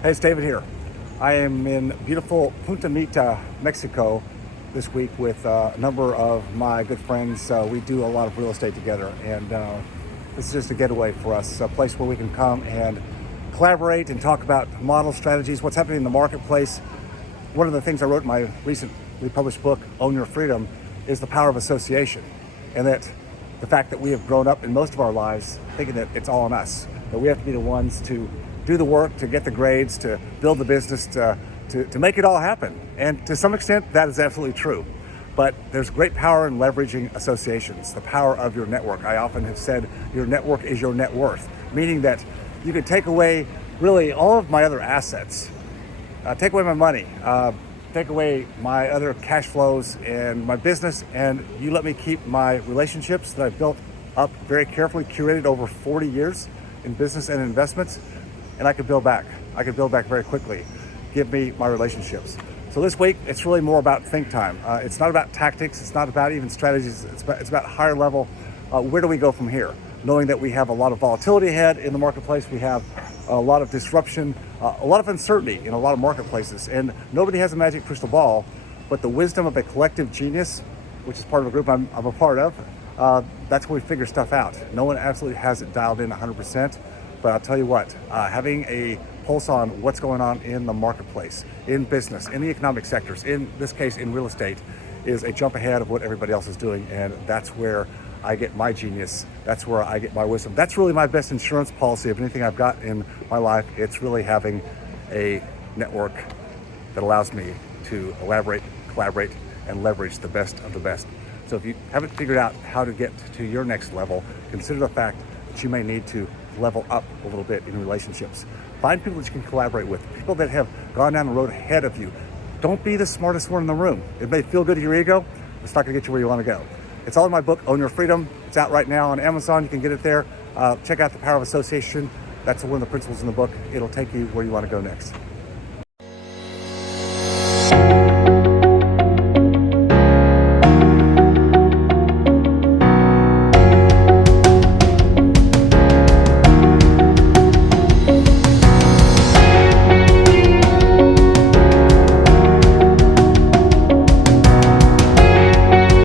Hey, it's David here. I am in beautiful Punta Mita, Mexico this week with a number of my good friends. We do a lot of real estate together, and this is just a getaway for us, a place where we can come and collaborate and talk about model strategies, what's happening in the marketplace. One of the things I wrote in my recently published book, Own Your Freedom, is the power of association, and that the fact that we have grown up in most of our lives thinking that it's all on us, that we have to be the ones to do the work, to get the grades, to build the business, to make it all happen. And to some extent, that is absolutely true. But there's great power in leveraging associations, the power of your network. I often have said your network is your net worth, meaning that you can take away really all of my other assets, take away my money, take away my other cash flows and my business, and you let me keep my relationships that I've built up very carefully, curated over 40 years in business and investments, and I could build back. I could build back very quickly. Give me my relationships. So this week, it's really more about think time. It's not about tactics. It's not about even strategies. It's about higher level. Where do we go from here? Knowing that we have a lot of volatility ahead in the marketplace, we have a lot of disruption, a lot of uncertainty in a lot of marketplaces, and nobody has a magic crystal ball, but the wisdom of a collective genius, which is part of a group I'm a part of, that's where we figure stuff out. No one absolutely has it dialed in 100%, but I'll tell you what, having a pulse on what's going on in the marketplace, in business, in the economic sectors, in this case, in real estate, is a jump ahead of what everybody else is doing, and that's where I get my genius. That's where I get my wisdom. That's really my best insurance policy of anything I've got in my life. It's really having a network that allows me to elaborate, collaborate, and leverage the best of the best. So if you haven't figured out how to get to your next level, consider the fact that you may need to level up a little bit in relationships. Find people that you can collaborate with, people that have gone down the road ahead of you. Don't be the smartest one in the room. It may feel good to your ego, but it's not gonna get you where you wanna go. It's all in my book, Own Your Freedom. It's out right now on Amazon. You can get it there. Check out the power of association. That's one of the principles in the book. It'll take you where you wanna go next.